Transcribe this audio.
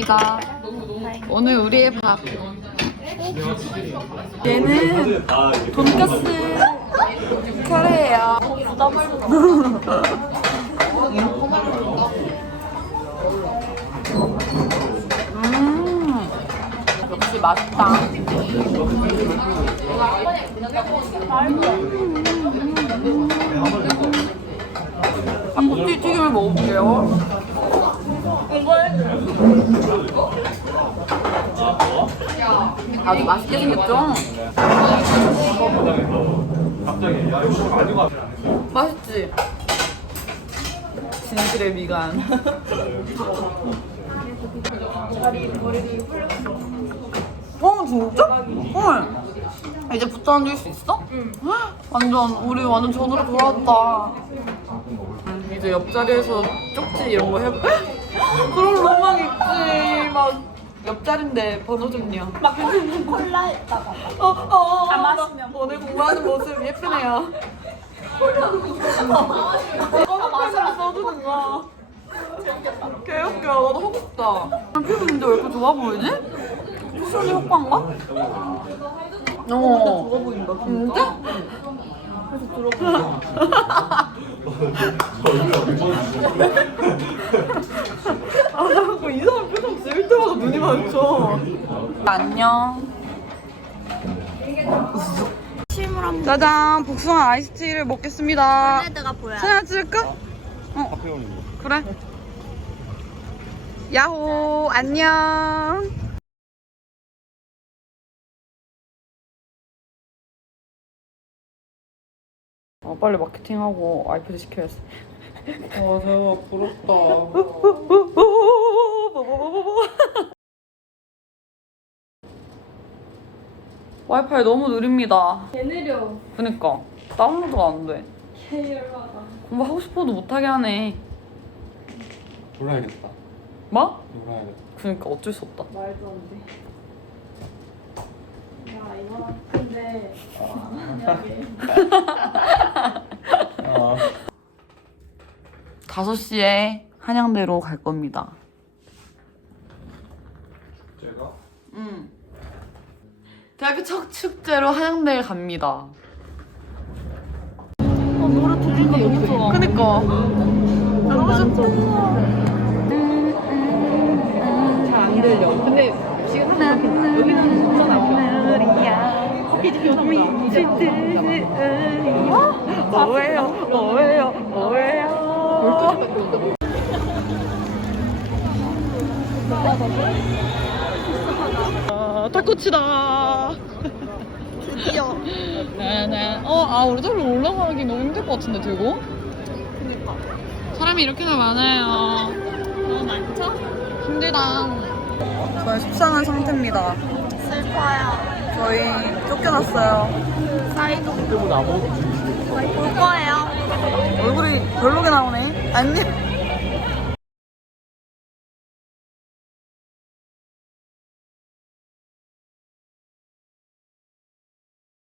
왔습니다. 오늘 우리의 밥. 얘는 돈가스 카레예요. 음, 역시 맛있다. 닭꼬치 튀김을 먹어볼게요. 아주 맛있게 생겼죠? 맛있지? 진실의 미간. 어 진짜? 헐. 이제 붙어 앉을 수 있어? 응. 완전 우리 완전 전으로 돌아왔다. 음, 이제 옆자리에서 쪽지 이런 거 해볼. 그런 로망 있지. 막 옆자리인데 번호 좀요. 막 콜라에다가 어, 어, 어, 다 마시면 오늘 공부하는 모습 예쁘네요. 콜라 써주는 거. 개웃겨. 나도 하고 싶다. 피부인데 왜 이렇게 좋아 보이지? 쿠션이 효과인가? 어. 좋아 보인다. 진짜? 그래서 들어가. 아, 자꾸 이상한 표정 지을 때마다 눈이 마주쳐. 안녕. 실물 한 짜잔, 복숭아 아이스티를 먹겠습니다. 헤드가 보여. 사진 찍을까? 어, 그래. 야호, 안녕. 어, 빨리 마케팅하고 아이패드 시켜야지. 아 대박 부럽다. 와이파이 너무 느립니다. 개 느려. 그니까 다운로드가 안 돼. 개 열받아. 공부하고 싶어도 못하게 하네. 놀아야겠다. 뭐? 놀아야겠다. 그니까 어쩔 수 없다. 말도 안 돼. 야 이거 근데 아 5시에 한양대로 갈 겁니다. 제가 응. 대학교 첫 축제로 한양대에 갑니다. 어, 노래 들리니까 너무 좋아. 그니까. 너무 좋다. 잘안 들려. 근데 지금 하면 여기는 진짜 나와. 커피집 뭐예요? 뭐예요? 뭐예요? 아, 탁꼬치다. 드디어. 네네. 어, 아, 우리 저로 올라가기 너무 힘들 것 같은데, 들고? 그니까. 사람이 이렇게나 많아요. 너무 많죠? 힘들다. 저희 속상한 상태입니다. 슬퍼요. 저희 쫓겨났어요. 사이도 볼 거예요. 얼굴이 별로게 나오네. 안녕.